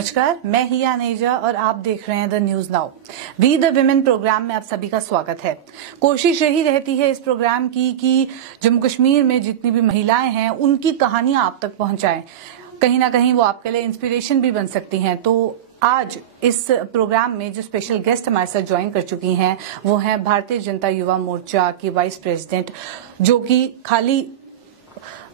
नमस्कार, मैं हिया नेजा और आप देख रहे हैं the news now. We the women program में आप सभी का स्वागत है। कोशिश यही रहती है इस प्रोग्राम की कि जम्मू कश्मीर में जितनी भी महिलाएं हैं उनकी कहानियां आप तक पहुंचाएं। कहीं ना कहीं वो आपके लिए इंस्पिरेशन भी बन सकती हैं। तो आज इस प्रोग्राम में जो स्पेशल गेस्ट हमारे साथ ज्वाइन कर चुकी हैं वो हैं भारतीय जनता युवा मोर्चा की वाइस प्रेसिडेंट, जो कि खाली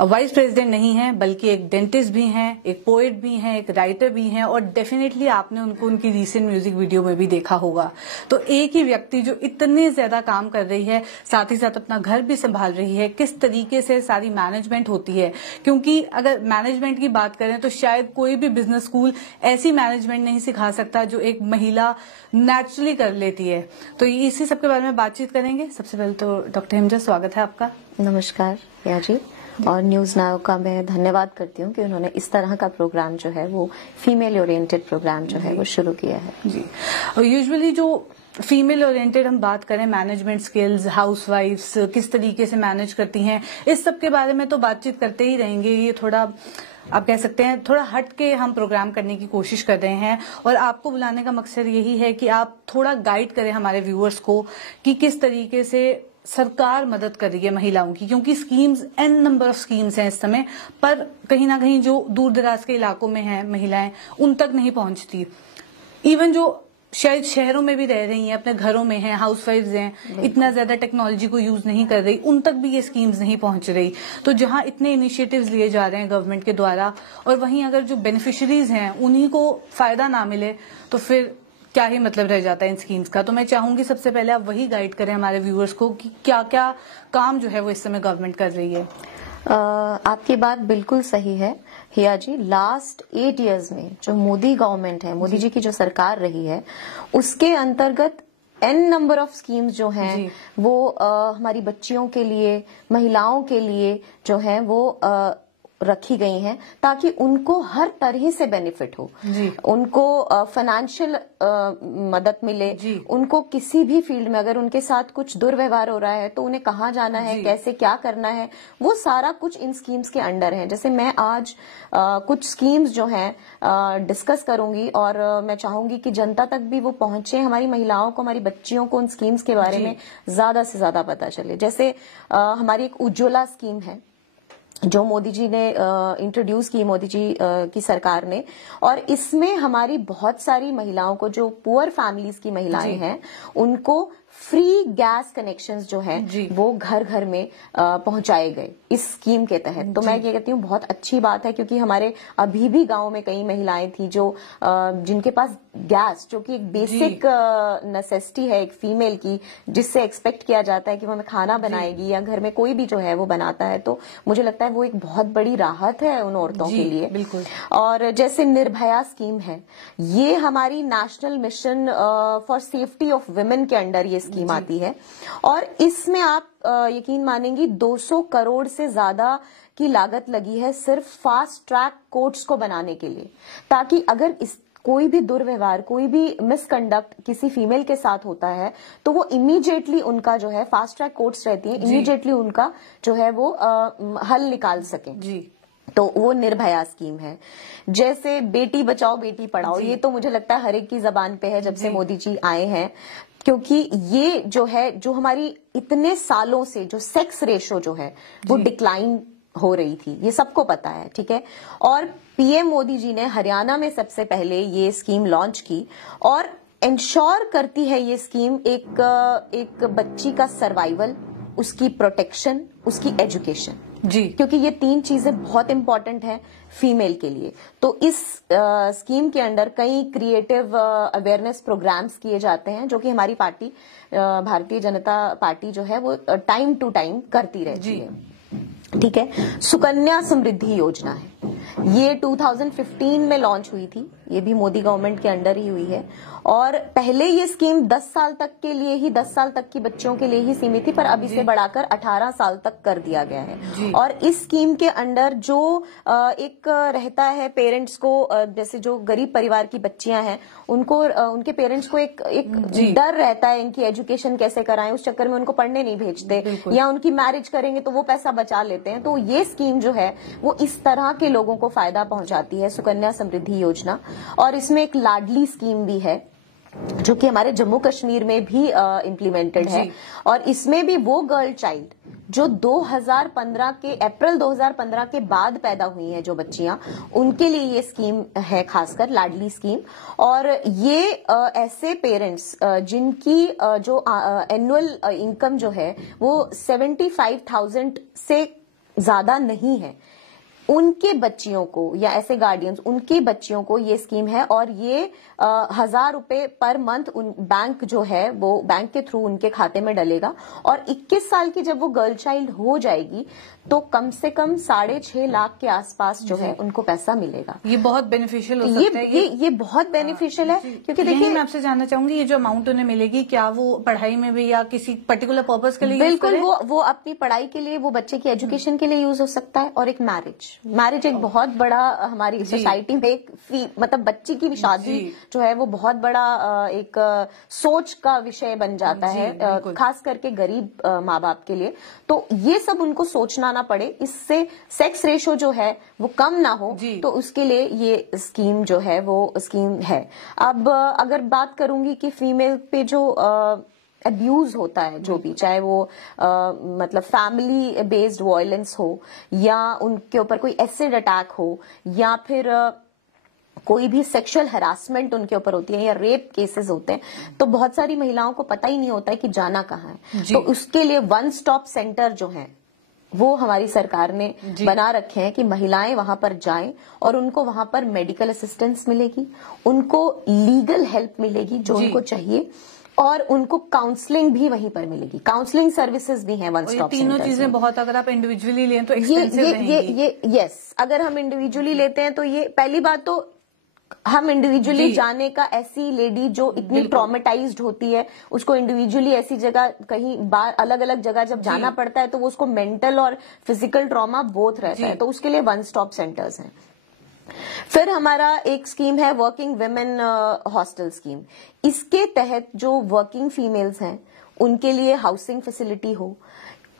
वाइस प्रेसिडेंट नहीं है बल्कि एक डेंटिस्ट भी हैं, एक पोएट भी हैं, एक राइटर भी हैं और डेफिनेटली आपने उनको उनकी रीसेंट म्यूजिक वीडियो में भी देखा होगा। तो एक ही व्यक्ति जो इतने ज्यादा काम कर रही है, साथ ही साथ अपना घर भी संभाल रही है, किस तरीके से सारी मैनेजमेंट होती है, क्योंकि अगर मैनेजमेंट की बात करें तो शायद कोई भी बिजनेस स्कूल ऐसी मैनेजमेंट नहीं सिखा सकता जो एक महिला नेचुरली कर लेती है। तो इसी सब के बारे में बातचीत करेंगे। सबसे पहले तो डॉक्टर हिमजा, स्वागत है आपका। नमस्कार हिया जी, और न्यूज नाउ का मैं धन्यवाद करती हूँ कि उन्होंने इस तरह का प्रोग्राम जो है वो फीमेल ओरिएंटेड प्रोग्राम जो है वो शुरू किया है। जी, यूजुअली जो फीमेल ओरिएंटेड हम बात करें, मैनेजमेंट स्किल्स, हाउसवाइफ्स किस तरीके से मैनेज करती हैं, इस सब के बारे में तो बातचीत करते ही रहेंगे। ये थोड़ा आप कह सकते हैं थोड़ा हट के हम प्रोग्राम करने की कोशिश कर रहे हैं और आपको बुलाने का मकसद यही है कि आप थोड़ा गाइड करें हमारे व्यूअर्स को कि किस तरीके से सरकार मदद कर रही है महिलाओं की, क्योंकि schemes an number of schemes हैं इस समय, पर कहीं ना कहीं जो दूर दराज के इलाकों में हैं महिलाएं उन तक नहीं पहुंचती। इवन जो शायद शहरों में भी रह रही हैं, अपने घरों में हैं, हाउसवाइफ्स हैं, इतना ज्यादा टेक्नोलॉजी को यूज नहीं कर रही, उन तक भी ये स्कीम्स नहीं पहुंच रही। तो जहां इतने इनिशिएटिव्स लिए जा रहे हैं गवर्नमेंट के द्वारा और वहीं अगर जो बेनिफिशियरीज हैं उन्हीं को फायदा ना मिले तो फिर क्या ही मतलब रह जाता है इन स्कीम्स का। तो मैं चाहूंगी सबसे पहले आप वही गाइड करें हमारे व्यूअर्स को कि क्या क्या काम जो है वो इस समय गवर्नमेंट कर रही है। आपकी बात बिल्कुल सही है हिया जी। लास्ट 8 इयर्स में जो मोदी गवर्नमेंट है, मोदी जी की जो सरकार रही है, उसके अंतर्गत एन नंबर ऑफ स्कीम्स जो हैं वो हमारी बच्चियों के लिए, महिलाओं के लिए जो है वो रखी गई हैं ताकि उनको हर तरह से बेनिफिट हो, उनको फाइनेंशियल मदद मिले, उनको किसी भी फील्ड में अगर उनके साथ कुछ दुर्व्यवहार हो रहा है तो उन्हें कहाँ जाना है, कैसे क्या करना है, वो सारा कुछ इन स्कीम्स के अंडर है। जैसे मैं आज कुछ स्कीम्स जो हैं डिस्कस करूंगी और मैं चाहूंगी कि जनता तक भी वो पहुंचे, हमारी महिलाओं को, हमारी बच्चियों को उन स्कीम्स के बारे में ज्यादा से ज्यादा पता चले। जैसे हमारी एक उज्ज्वला स्कीम है जो मोदी जी ने इंट्रोड्यूस की, मोदी जी की सरकार ने, और इसमें हमारी बहुत सारी महिलाओं को, जो पुअर फैमिलीज की महिलाएं हैं, उनको फ्री गैस कनेक्शंस जो हैं वो घर घर में पहुंचाए गए इस स्कीम के तहत। तो मैं ये कहती हूँ बहुत अच्छी बात है, क्योंकि हमारे अभी भी गांव में कई महिलाएं थी जो जिनके पास गैस, जो कि एक बेसिक नेसेसिटी है एक फीमेल की, जिससे एक्सपेक्ट किया जाता है कि वो हमें खाना बनाएगी या घर में कोई भी जो है वो बनाता है, तो मुझे लगता है वो एक बहुत बड़ी राहत है उन औरतों के लिए। बिल्कुल। और जैसे निर्भया स्कीम है, ये हमारी national mission for safety of women के अंडर ये स्कीम आती है और इसमें आप यकीन मानेंगी 200 करोड़ से ज्यादा की लागत लगी है सिर्फ फास्ट ट्रैक कोर्ट्स को बनाने के लिए, ताकि अगर इस कोई भी दुर्व्यवहार, कोई भी मिसकंडक्ट किसी फीमेल के साथ होता है तो वो इमीडिएटली उनका जो है, फास्ट ट्रैक कोर्ट्स रहती है, इमीडिएटली उनका जो है वो हल निकाल सके। तो वो निर्भया स्कीम है। जैसे बेटी बचाओ बेटी पढ़ाओ, ये तो मुझे लगता है हर एक की जबान पे है जब से मोदी जी आए हैं, क्योंकि ये जो है, जो हमारी इतने सालों से जो सेक्स रेशो जो है वो डिक्लाइन हो रही थी, ये सबको पता है, ठीक है। और पीएम मोदी जी ने हरियाणा में सबसे पहले ये स्कीम लॉन्च की और इंश्योर करती है ये स्कीम एक बच्ची का सर्वाइवल, उसकी प्रोटेक्शन, उसकी एजुकेशन, क्योंकि ये 3 चीजें बहुत इंपॉर्टेंट हैं फीमेल के लिए। तो इस स्कीम के अंडर कई क्रिएटिव अवेयरनेस प्रोग्राम्स किए जाते हैं, जो कि हमारी पार्टी भारतीय जनता पार्टी जो है वो टाइम टू टाइम करती रहती है, ठीक है। सुकन्या समृद्धि योजना है, ये 2015 में लॉन्च हुई थी, ये भी मोदी गवर्नमेंट के अंडर ही हुई है और पहले ये स्कीम 10 साल तक के लिए ही, 10 साल तक की बच्चों के लिए ही सीमित थी, पर अब इसे बढ़ाकर 18 साल तक कर दिया गया है। और इस स्कीम के अंडर जो एक रहता है पेरेंट्स को, जैसे जो गरीब परिवार की बच्चियां हैं उनको, उनके पेरेंट्स को एक डर रहता है इनकी एजुकेशन कैसे कराएं, उस चक्कर में उनको पढ़ने नहीं भेजते या उनकी मैरिज करेंगे तो वो पैसा बचा लेते हैं। तो ये स्कीम जो है वो इस तरह के लोगों को फायदा पहुंचाती है सुकन्या समृद्धि योजना। और इसमें एक लाडली स्कीम भी है जो कि हमारे जम्मू कश्मीर में भी इम्प्लीमेंटेड है। और इसमें भी वो गर्ल चाइल्ड जो 2015 के अप्रैल 2015 के बाद पैदा हुई हैं, जो बच्चियां, उनके लिए ये स्कीम है, खासकर लाडली स्कीम। और ये ऐसे पेरेंट्स जिनकी जो एनुअल इनकम जो है वो 75,000 से ज्यादा नहीं है, उनके बच्चियों को, या ऐसे गार्डियंस, उनकी बच्चियों को ये स्कीम है। और ये 1,000 रुपए पर मंथ उन बैंक जो है वो बैंक के थ्रू उनके खाते में डलेगा। और 21 साल की जब वो गर्ल चाइल्ड हो जाएगी तो कम से कम 6.5 लाख के आसपास जो है उनको पैसा मिलेगा। ये बहुत बेनिफिशियल हो सकता है। ये बहुत बेनिफिशियल है, क्योंकि देखिए मैं आपसे जानना चाहूंगी, ये जो अमाउंट उन्हें मिलेगी, क्या वो पढ़ाई में भी या किसी पर्टिकुलर पर्पज के लिए? बिल्कुल, वो अपनी पढ़ाई के लिए, वो बच्चे की एजुकेशन के लिए यूज हो सकता है। और एक मैरिज एक बहुत बड़ा हमारी सोसाइटी में एक मतलब बच्ची की शादी जो है वो बहुत बड़ा एक सोच का विषय बन जाता है, खास करके गरीब माँ बाप के लिए। तो ये सब उनको सोचना ना पड़े, इससे सेक्स रेशो जो है वो कम ना हो, तो उसके लिए ये स्कीम जो है वो स्कीम है। अब अगर बात करूंगी कि फीमेल पे जो अब्यूज होता है, जो भी, चाहे वो मतलब फैमिली बेस्ड वायलेंस हो, या उनके ऊपर कोई एसिड अटैक हो, या फिर कोई भी सेक्सुअल हरासमेंट उनके ऊपर होती है, या रेप केसेस होते हैं, तो बहुत सारी महिलाओं को पता ही नहीं होता है कि जाना कहाँ है। तो उसके लिए वन स्टॉप सेंटर जो है वो हमारी सरकार ने बना रखे हैं कि महिलाएं वहां पर जाएं और उनको वहां पर मेडिकल असिस्टेंस मिलेगी, उनको लीगल हेल्प मिलेगी जो उनको चाहिए, और उनको काउंसलिंग भी वहीं पर मिलेगी। काउंसलिंग सर्विसेज भी हैं वन स्टॉप। तीनों चीजें बहुत, अगर आप इंडिविजुअली लें तो एक्सपेंसिव रहेंगी। यस, अगर हम इंडिविजुअली लेते हैं तो ये पहली बात तो हम इंडिविजुअली जाने का, ऐसी लेडी जो इतनी ट्रॉमेटाइज्ड होती है उसको इंडिविजुअली ऐसी जगह कहीं बाहर अलग अलग जगह जब जाना पड़ता है तो वो उसको मेंटल और फिजिकल ट्रॉमा बोथ रहता है, तो उसके लिए वन स्टॉप सेंटर्स हैं। फिर हमारा एक स्कीम है वर्किंग विमेन हॉस्टल स्कीम। इसके तहत जो वर्किंग फीमेल्स हैं उनके लिए हाउसिंग फैसिलिटी हो,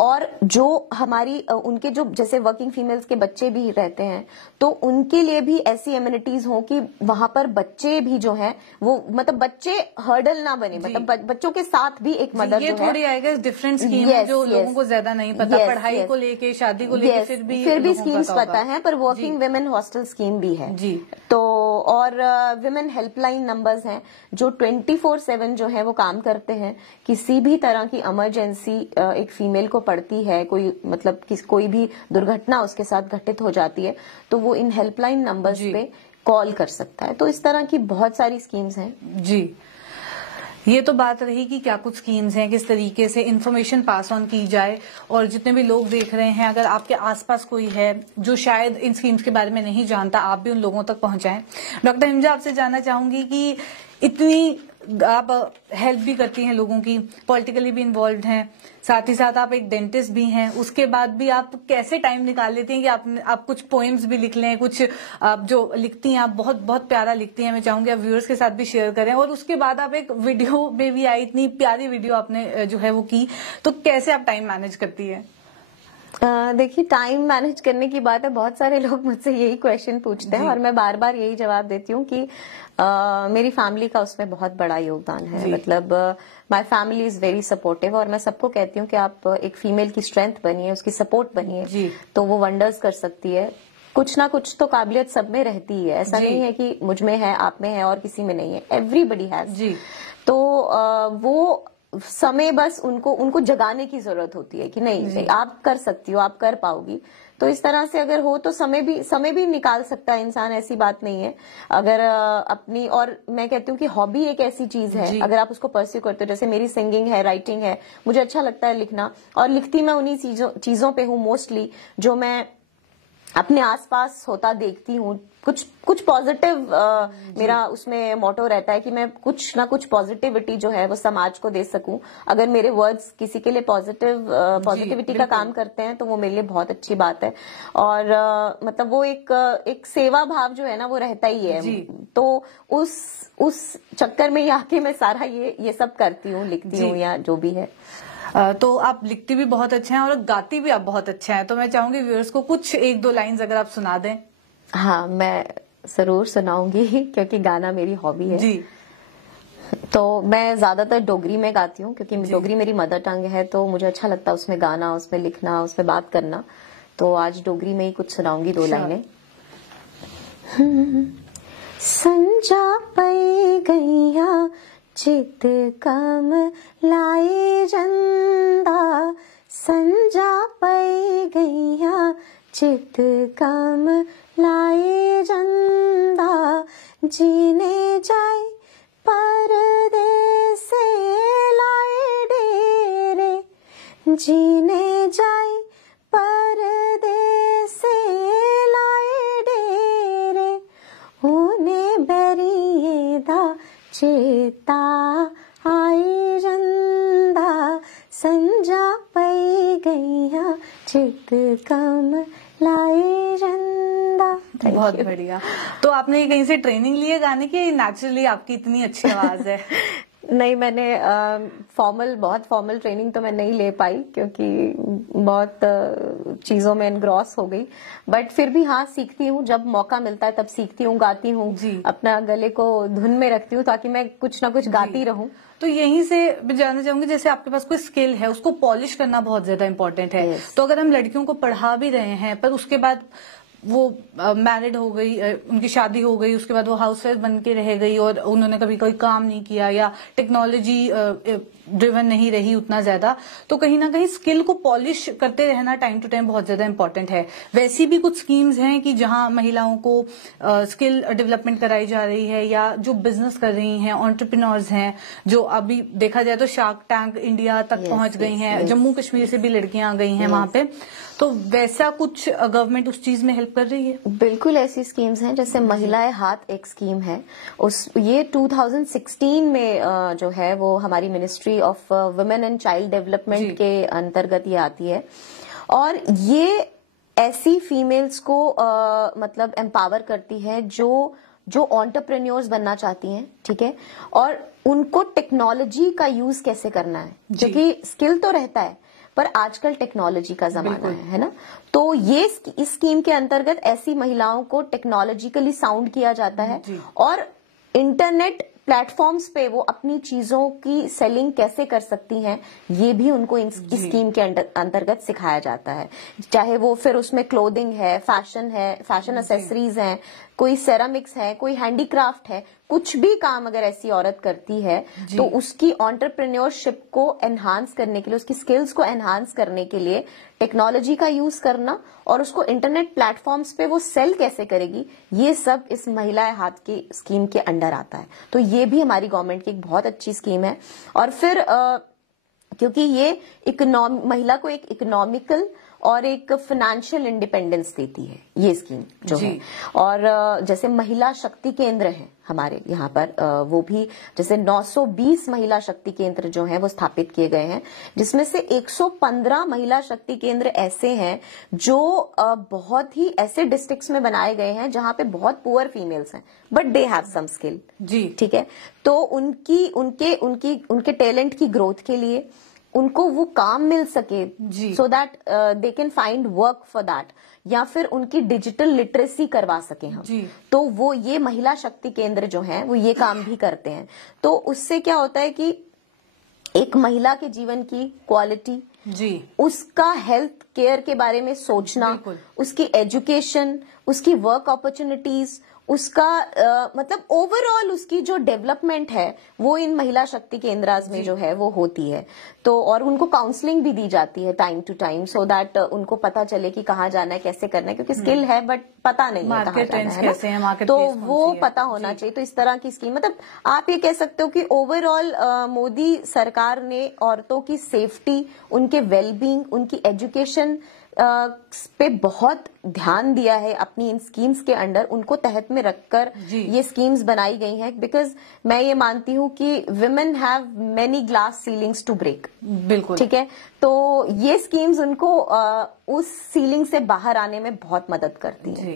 और जो हमारी उनके जो जैसे वर्किंग फीमेल्स के बच्चे भी रहते हैं तो उनके लिए भी ऐसी एमिनिटीज हो कि वहां पर बच्चे भी जो हैं वो मतलब बच्चे हर्डल ना बने, मतलब बच्चों के साथ भी एक मदर ये जो है। थोड़ी आएगा डिफरेंट स्कीम है जो लोगों को ज्यादा नहीं पता, पढ़ाई को लेके, शादी को लेके फिर भी स्कीम्स पता है, पर वर्किंग विमेन हॉस्टल स्कीम भी है जी। तो और विमेन हेल्पलाइन नंबर्स हैं जो 24/7 जो है वो काम करते हैं। किसी भी तरह की इमरजेंसी एक फीमेल को पड़ती है, कोई मतलब कोई भी दुर्घटना उसके साथ घटित हो जाती है तो वो इन हेल्पलाइन नंबर्स पे कॉल कर सकता है। तो इस तरह की बहुत सारी स्कीम्स हैं जी। ये तो बात रही कि क्या कुछ स्कीम्स हैं, किस तरीके से इन्फॉर्मेशन पास ऑन की जाए, और जितने भी लोग देख रहे हैं, अगर आपके आसपास कोई है जो शायद इन स्कीम्स के बारे में नहीं जानता, आप भी उन लोगों तक पहुंचाएं। डॉक्टर हिमजा, आपसे जानना चाहूंगी कि इतनी आप हेल्प भी करती हैं लोगों की, पॉलिटिकली भी इन्वॉल्व हैं, साथ ही साथ आप एक डेंटिस्ट भी हैं, उसके बाद भी आप कैसे टाइम निकाल लेती हैं कि आप कुछ पोएम्स भी लिख लें, कुछ आप जो लिखती हैं आप बहुत बहुत प्यारा लिखती हैं, मैं चाहूंगी आप व्यूअर्स के साथ भी शेयर करें, और उसके बाद आप एक वीडियो में भी आई, इतनी प्यारी वीडियो आपने जो है वो की, तो कैसे आप टाइम मैनेज करती है? देखिए, टाइम मैनेज करने की बात है, बहुत सारे लोग मुझसे यही क्वेश्चन पूछते हैं और मैं बार बार यही जवाब देती हूँ कि मेरी फैमिली का उसमें बहुत बड़ा योगदान है। मतलब my family is very supportive, और मैं सबको कहती हूँ कि आप एक फीमेल की स्ट्रेंथ बनिए, उसकी सपोर्ट बनिए, तो वो वंडर्स कर सकती है। कुछ ना कुछ तो काबिलियत सब में रहती ही है, ऐसा नहीं है कि मुझ में है, आप में है और किसी में नहीं है, एवरीबडी हैज। तो वो समय बस उनको जगाने की जरूरत होती है कि नहीं आप कर सकती हो, आप कर पाओगी। तो इस तरह से अगर हो तो समय भी निकाल सकता है इंसान, ऐसी बात नहीं है। अगर अपनी, और मैं कहती हूँ कि हॉबी एक ऐसी चीज है, अगर आप उसको परस्यू करते हो, जैसे मेरी सिंगिंग है, राइटिंग है, मुझे अच्छा लगता है लिखना, और लिखती मैं उन्हीं चीजों पे हूँ मोस्टली जो मैं अपने आसपास होता देखती हूँ। कुछ पॉजिटिव मेरा उसमें मोटो रहता है कि मैं कुछ ना कुछ पॉजिटिविटी जो है वो समाज को दे सकूं। अगर मेरे वर्ड्स किसी के लिए पॉजिटिविटी का काम करते हैं तो वो मेरे लिए बहुत अच्छी बात है। और मतलब वो एक सेवा भाव जो है ना वो रहता ही है। तो उस चक्कर में आके मैं सारा ये सब करती हूँ, लिखती हूँ या जो भी है। तो आप लिखती भी बहुत अच्छा है और गाती भी आप बहुत अच्छा है, तो मैं चाहूंगी व्यूअर्स को कुछ 1-2 लाइंस अगर आप सुना दें। हाँ, मैं जरूर सुनाऊंगी क्योंकि गाना मेरी हॉबी है जी। तो मैं ज्यादातर डोगरी में गाती हूँ क्योंकि डोगरी मेरी मदर टंग है, तो मुझे अच्छा लगता है उसमें गाना, उसमें लिखना, उसमें बात करना। तो आज डोगरी में ही कुछ सुनाऊंगी, 2 लाइनें। संजा पई गईया चित कम लाए जंदा, संजा पई गईया चित कम लाए जंदा, जीने जाए परदेसे लाए डेरे, जीने जाए परदेसे लाए डेरे, उने बेरिए दा चेता आए जंदा, संजा पई गईया चित कम लाए जंदा। बहुत बढ़िया। तो आपने ये कहीं से ट्रेनिंग ली है गाने की, नेचुरली आपकी इतनी अच्छी आवाज है? नहीं, मैंने बहुत फॉर्मल ट्रेनिंग तो मैं नहीं ले पाई क्योंकि बहुत चीजों में एनग्रॉस हो गई, बट फिर भी हाँ सीखती हूँ, जब मौका मिलता है तब सीखती हूँ, गाती हूँ, अपना गले को धुन में रखती हूँ ताकि मैं कुछ ना कुछ गाती रहूं। तो यहीं से मैं जानना चाहूंगी, जैसे आपके पास कोई स्किल है उसको पॉलिश करना बहुत ज्यादा इम्पोर्टेंट है। तो अगर हम लड़कियों को पढ़ा भी रहे हैं पर उसके बाद वो मैरिड हो गई, उनकी शादी हो गई, उसके बाद वो हाउसवाइफ बन के रह गई और उन्होंने कभी कोई काम नहीं किया या टेक्नोलॉजी ड्रिवन नहीं रही उतना ज्यादा, तो कहीं ना कहीं स्किल को पॉलिश करते रहना टाइम टू टाइम बहुत ज्यादा इंपॉर्टेंट है। वैसी भी कुछ स्कीम्स हैं कि जहां महिलाओं को स्किल डेवलपमेंट कराई जा रही है, या जो बिजनेस कर रही हैं, एंटरप्रेन्योर्स हैं, जो अभी देखा जाए तो शार्क टैंक इंडिया तक पहुंच गई हैं, जम्मू कश्मीर से भी लड़कियां आ गई हैं वहां पे, तो वैसा कुछ गवर्नमेंट उस चीज में हेल्प कर रही है? बिल्कुल ऐसी स्कीम्स हैं, जैसे महिलाएं हाथ एक स्कीम है, ये 2016 में जो है वो हमारी ministry of women and child development के अंतर्गत ये आती है, और ये ऐसी फीमेल्स को मतलब एम्पावर करती है जो एंटरप्रेन्योर्स बनना चाहती हैं, ठीक है, और उनको टेक्नोलॉजी का यूज कैसे करना है, क्योंकि स्किल तो रहता है पर आजकल टेक्नोलॉजी का जमाना है ना। तो ये इस स्कीम के अंतर्गत ऐसी महिलाओं को टेक्नोलॉजिकली साउंड किया जाता है और इंटरनेट प्लेटफॉर्म्स पे वो अपनी चीजों की सेलिंग कैसे कर सकती हैं, ये भी उनको इस स्कीम के अंतर्गत सिखाया जाता है। चाहे वो फिर उसमें क्लोथिंग है, फैशन एक्सेसरीज हैं, कोई सेरामिक्स है, कोई हैंडीक्राफ्ट है, कुछ भी काम अगर ऐसी औरत करती है तो उसकी एंटरप्रेन्योरशिप को एनहांस करने के लिए, उसकी स्किल्स को एनहांस करने के लिए टेक्नोलॉजी का यूज करना और उसको इंटरनेट प्लेटफॉर्म्स पे वो सेल कैसे करेगी, ये सब इस महिलाएं हाथ की स्कीम के अंडर आता है। तो ये भी हमारी गवर्नमेंट की एक बहुत अच्छी स्कीम है। और फिर क्योंकि ये महिला को एक इकोनॉमिकल और एक फाइनेंशियल इंडिपेंडेंस देती है ये स्कीम जो है। और जैसे महिला शक्ति केंद्र है हमारे यहाँ पर, वो भी जैसे 920 महिला शक्ति केंद्र जो हैं वो स्थापित किए गए हैं, जिसमें से 115 महिला शक्ति केंद्र ऐसे हैं जो बहुत ही ऐसे डिस्ट्रिक्ट्स में बनाए गए हैं जहां पे बहुत पुअर फीमेल्स हैं but they have some skill, ठीक है। तो उनके टैलेंट की ग्रोथ के लिए उनको वो काम मिल सके, so that they can find work for that, या फिर उनकी डिजिटल लिटरेसी करवा सके हम, तो वो ये महिला शक्ति केंद्र जो हैं वो ये काम भी करते हैं। तो उससे क्या होता है कि एक महिला के जीवन की क्वालिटी, उसका हेल्थ केयर के बारे में सोचना, उसकी एजुकेशन, उसकी वर्क अपॉर्चुनिटीज, उसका मतलब ओवरऑल उसकी जो डेवलपमेंट है वो इन महिला शक्ति केंद्रास में जो है वो होती है। तो और उनको काउंसलिंग भी दी जाती है time to time, so that उनको पता चले कि कहाँ जाना है, कैसे करना है, क्योंकि स्किल है बट पता नहीं है कहाँ जाना है ना, तो वो पता होना चाहिए। तो इस तरह की स्कीम, मतलब आप ये कह सकते हो कि ओवरऑल मोदी सरकार ने औरतों की सेफ्टी, उनके वेलबींग, उनकी एजुकेशन पे बहुत ध्यान दिया है अपनी इन स्कीम्स के अंडर, उनको तहत में रखकर ये स्कीम्स बनाई गई हैं। बिकॉज मैं ये मानती हूँ कि women have many glass ceilings to break, बिल्कुल ठीक है। तो ये स्कीम्स उनको उस सीलिंग से बाहर आने में बहुत मदद करती है। जी,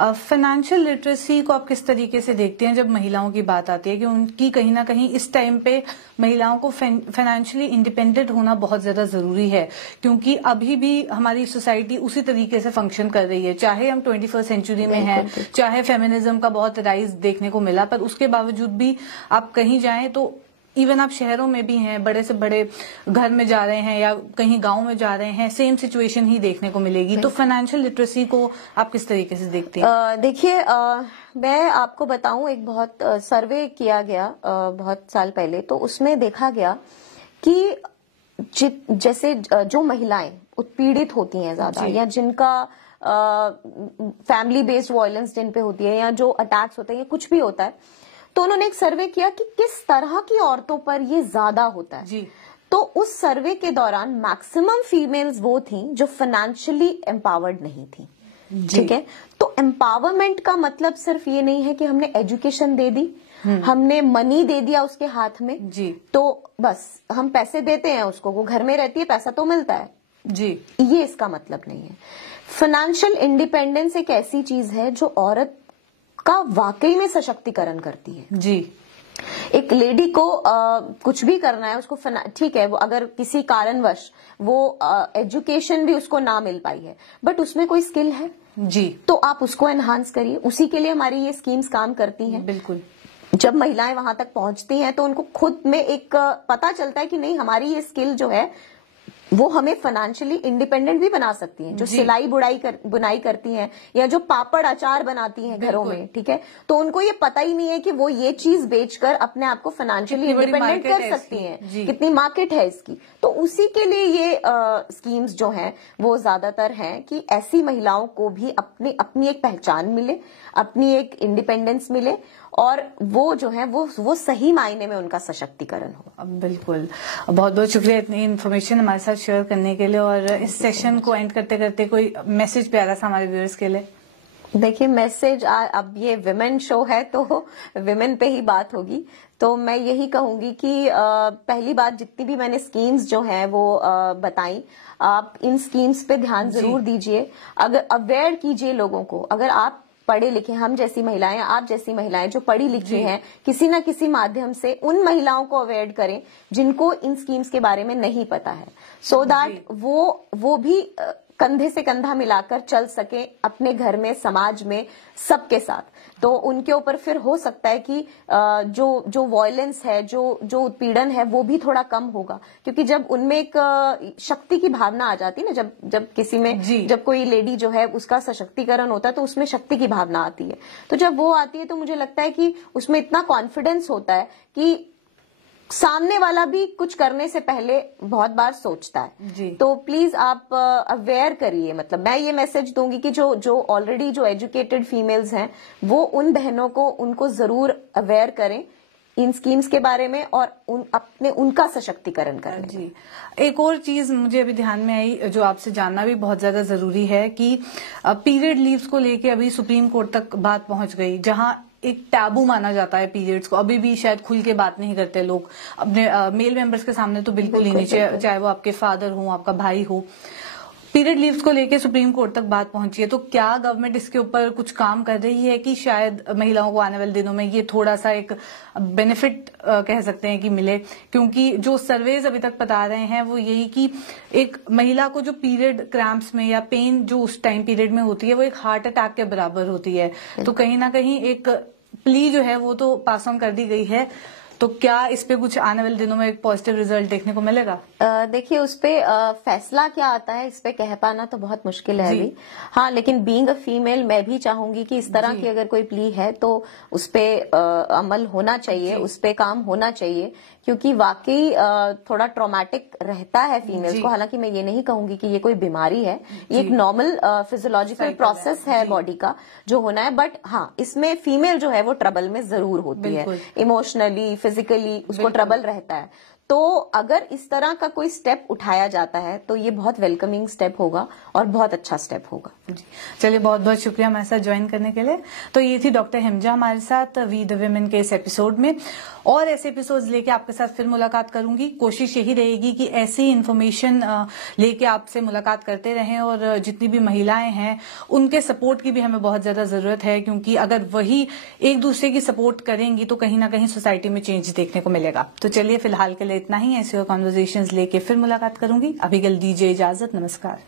फाइनेंशियल लिटरेसी को आप किस तरीके से देखते हैं जब महिलाओं की बात आती है कि उनकी कहीं ना कहीं इस टाइम पे महिलाओं को फाइनेंशियली इंडिपेंडेंट होना बहुत ज्यादा जरूरी है, क्योंकि अभी भी हमारी सोसाइटी उसी तरीके से फंक्शन कर रही है, चाहे हम 21st सेंचुरी में हैं, चाहे फेमिनिज्म का बहुत राइज देखने को मिला, पर उसके बावजूद भी आप कहीं जाएं तो इवन आप शहरों में भी हैं, बड़े से बड़े घर में जा रहे हैं या कहीं गांव में जा रहे हैं, सेम सिचुएशन ही देखने को मिलेगी। तो फाइनेंशियल लिटरेसी को आप किस तरीके से देखते हैं? देखिए, मैं आपको बताऊं, एक बहुत सर्वे किया गया बहुत साल पहले, तो उसमें देखा गया कि जैसे जो महिलाएं उत्पीड़ित होती हैं ज्यादा, या जिनका फैमिली बेस्ड वायलेंस जिन पे होती है, या जो अटैक्स होते हैं, या कुछ भी होता है, तो उन्होंने एक सर्वे किया कि किस तरह की औरतों पर ये ज्यादा होता है। जी। तो उस सर्वे के दौरान मैक्सिमम फीमेल्स वो थी जो फाइनेंशियली एम्पावर्ड नहीं थी। ठीक है, तो एम्पावरमेंट का मतलब सिर्फ ये नहीं है कि हमने एजुकेशन दे दी, हमने मनी दे दिया उसके हाथ में, जी, तो बस हम पैसे देते हैं उसको, वो घर में रहती है, पैसा तो मिलता है। जी, ये इसका मतलब नहीं है। फाइनेंशियल इंडिपेंडेंस एक ऐसी चीज है जो औरत का वाकई में सशक्तिकरण करती है। जी, एक लेडी को कुछ भी करना है, उसको ठीक है, वो अगर किसी कारणवश वो एजुकेशन भी उसको ना मिल पाई है, बट उसमें कोई स्किल है, जी, तो आप उसको एनहांस करिए। उसी के लिए हमारी ये स्कीम्स काम करती हैं। बिल्कुल। जब महिलाएं वहां तक पहुंचती हैं तो उनको खुद में एक पता चलता है कि नहीं, हमारी ये स्किल जो है वो हमें फाइनेंशियली इंडिपेंडेंट भी बना सकती हैं। जो सिलाई बुनाई करती हैं, या जो पापड़ अचार बनाती हैं घरों में, ठीक है, तो उनको ये पता ही नहीं है कि वो ये चीज बेचकर अपने आप को फाइनेंशियली इंडिपेंडेंट कर सकती हैं, कितनी मार्केट है इसकी। तो उसी के लिए ये स्कीम्स जो हैं वो ज्यादातर हैं कि ऐसी महिलाओं को भी अपनी एक पहचान मिले, अपनी एक इंडिपेंडेंस मिले, और वो जो है वो सही मायने में उनका सशक्तिकरण हो। बिल्कुल, बहुत बहुत शुक्रिया इतनी इन्फॉर्मेशन हमारे साथ शेयर करने के लिए। और इस सेशन को एंड करते करते कोई मैसेज प्यारा सा हमारे व्यूअर्स के लिए? देखिए, मैसेज, अब ये विमेन शो है तो विमेन पे ही बात होगी, तो मैं यही कहूंगी कि पहली बात, जितनी भी मैंने स्कीम्स जो हैं वो बताई, आप इन स्कीम्स पे ध्यान जरूर दीजिए। अगर अवेयर कीजिए लोगों को, अगर आप पढ़े लिखे, हम जैसी महिलाएं, आप जैसी महिलाएं जो पढ़ी लिखी हैं, किसी ना किसी माध्यम से उन महिलाओं को अवेयर करें जिनको इन स्कीम्स के बारे में नहीं पता है, सो दैट वो भी कंधे से कंधा मिलाकर चल सके अपने घर में, समाज में, सबके साथ। तो उनके ऊपर फिर हो सकता है कि जो वायलेंस है, जो उत्पीड़न है, वो भी थोड़ा कम होगा, क्योंकि जब उनमें एक शक्ति की भावना आ जाती है ना, जब किसी में, जब कोई लेडी जो है उसका सशक्तिकरण होता है तो उसमें शक्ति की भावना आती है। तो जब वो आती है तो मुझे लगता है कि उसमें इतना कॉन्फिडेंस होता है कि सामने वाला भी कुछ करने से पहले बहुत बार सोचता है। जी। तो प्लीज आप अवेयर करिए। मतलब मैं ये मैसेज दूंगी कि जो ऑलरेडी जो एजुकेटेड फीमेल्स हैं वो उन बहनों को, उनको जरूर अवेयर करें इन स्कीम्स के बारे में, और उनका सशक्तिकरण करें। जी, एक और चीज मुझे अभी ध्यान में आई जो आपसे जानना भी बहुत ज्यादा जरूरी है कि पीरियड लीव्स को लेके अभी सुप्रीम कोर्ट तक बात पहुंच गई, जहां एक टैबू माना जाता है पीरियड्स को। अभी भी शायद खुल के बात नहीं करते लोग अपने मेल मेंबर्स के सामने, तो बिल्कुल ही नहीं, चाहे वो आपके फादर हो, आपका भाई हो। पीरियड लीव्स को लेके सुप्रीम कोर्ट तक बात पहुंची है, तो क्या गवर्नमेंट इसके ऊपर कुछ काम कर रही है कि शायद महिलाओं को आने वाले दिनों में ये थोड़ा सा एक बेनिफिट कह सकते हैं कि मिले? क्योंकि जो सर्वेज अभी तक बता रहे हैं वो यही कि एक महिला को जो पीरियड क्रैम्प्स में या पेन जो उस टाइम पीरियड में होती है वो एक हार्ट अटैक के बराबर होती है। तो कहीं ना कहीं एक प्ली जो है वो तो पास ऑन कर दी गई है, तो क्या इस पे कुछ आने वाले दिनों में एक पॉजिटिव रिजल्ट देखने को मिलेगा? देखिए, उस पे फैसला क्या आता है इस पे कह पाना तो बहुत मुश्किल है अभी। हाँ, लेकिन बीइंग अ फीमेल मैं भी चाहूंगी कि इस तरह की अगर कोई प्ली है तो उस पे अमल होना चाहिए, उस पे काम होना चाहिए, क्योंकि वाकई थोड़ा ट्रॉमेटिक रहता है फीमेल्स को। हालांकि मैं ये नहीं कहूंगी कि ये कोई बीमारी है, ये एक नॉर्मल फिजियोलॉजिकल प्रोसेस है बॉडी का जो होना है, बट हाँ, इसमें फीमेल जो है वो ट्रबल में जरूर होती है, इमोशनली, फिजिकली उसको ट्रबल रहता है। तो अगर इस तरह का कोई स्टेप उठाया जाता है तो ये बहुत वेलकमिंग स्टेप होगा और बहुत अच्छा स्टेप होगा। जी, चलिए बहुत बहुत शुक्रिया हमारे साथ ज्वाइन करने के लिए। तो ये थी डॉक्टर हिमजा हमारे साथ वी द विमेन के इस एपिसोड में, और ऐसे एपिसोड्स लेके आपके साथ फिर मुलाकात करूंगी। कोशिश यही रहेगी कि ऐसी इन्फॉर्मेशन लेके आपसे मुलाकात करते रहें, और जितनी भी महिलाएं हैं उनके सपोर्ट की भी हमें बहुत ज्यादा जरूरत है, क्योंकि अगर वही एक दूसरे की सपोर्ट करेंगी तो कहीं ना कहीं सोसाइटी में चेंज देखने को मिलेगा। तो चलिए फिलहाल के लिए इतना ही, ऐसे और कॉन्वर्सेशंस लेके फिर मुलाकात करूंगी। अभी के लिए दीजिए इजाजत, नमस्कार।